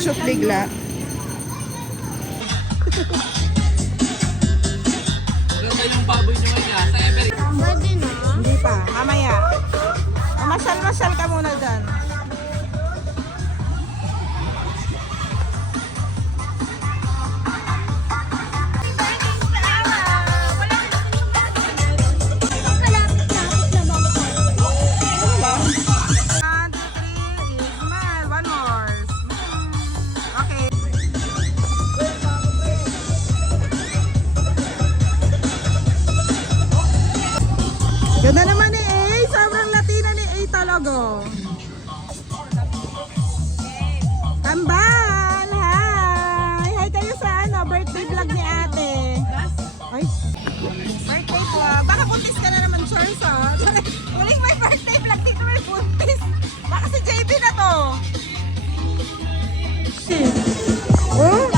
magsushoot bigla. Ganda yung baboy nyo ngayon sa Everett. Pwede na. Hindi pa, mamaya. Masyal-masyal ka muna dyan. Ganda naman ni A. Sobrang Latina ni A talaga. Tambal! Hi! Hi kayo sa birthday vlog ni ate. Ay! Birthday vlog. Baka buntis ka na naman, Charles, ha? Huling may birthday vlog dito may buntis. Baka si JB na to. Oh?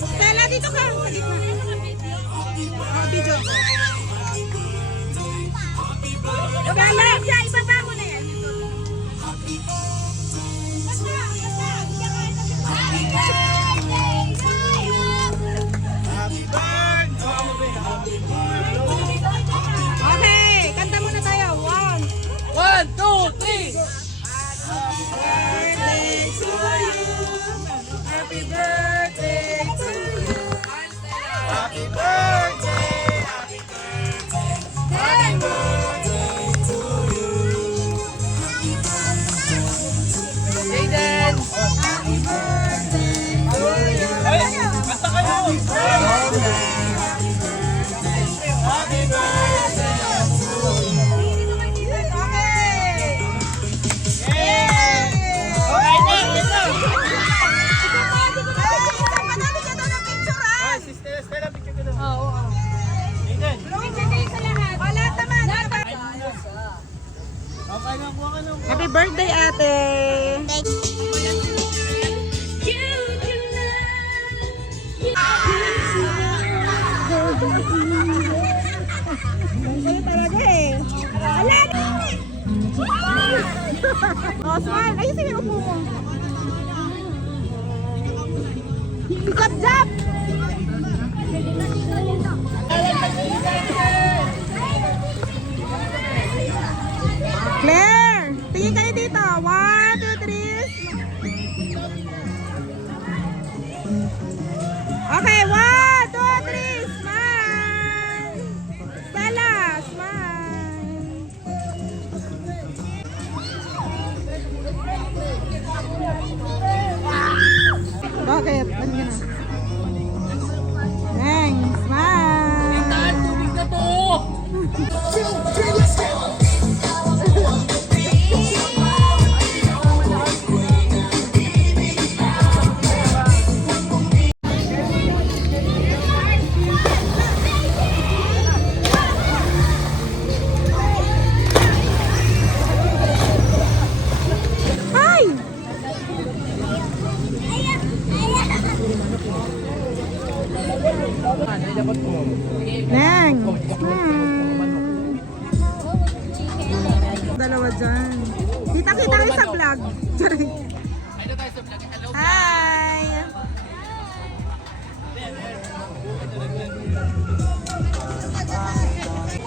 Stella, dito ka! Sa gitna. Video. Stella, siya, ibaba mo na yan. Okay, kanta muna tayo. 1, 2, 3! Happy birthday to you. Happy birthday, happy birthday, happy birthday to you. Aiden! Happy birthday to you. Basta kayo! Happy birthday, happy birthday, happy birthday to you. Okay. Yay! Okay na. Happy birthday, ate! Kayo talaga eh. Oh, smile. Ayun, sige, upo mo. Si Jap-Jap! Claire! Tingin kayo dito. 1, 2, 3. Okay, 1, 2, 3. Smile! Stella, smile! Bakit? Ano na? Dang, smile! Tahan, tubig na to! Hi! Neng! Dalawa dyan. Kita-kita kayo sa vlog. Ano tayo sa vlog? Hello! Hi!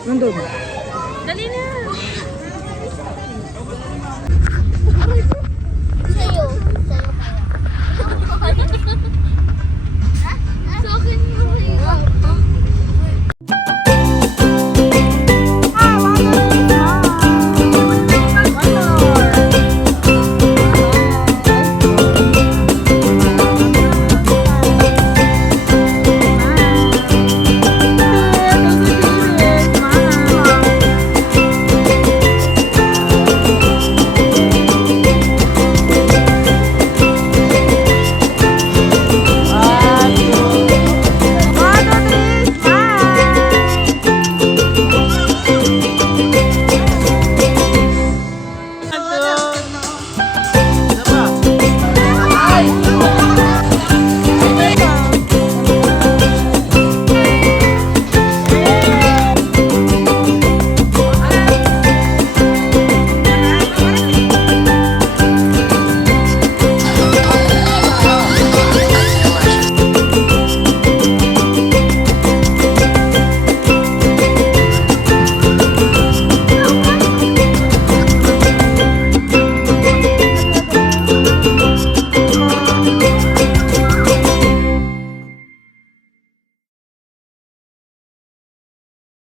Nandun. Dali na.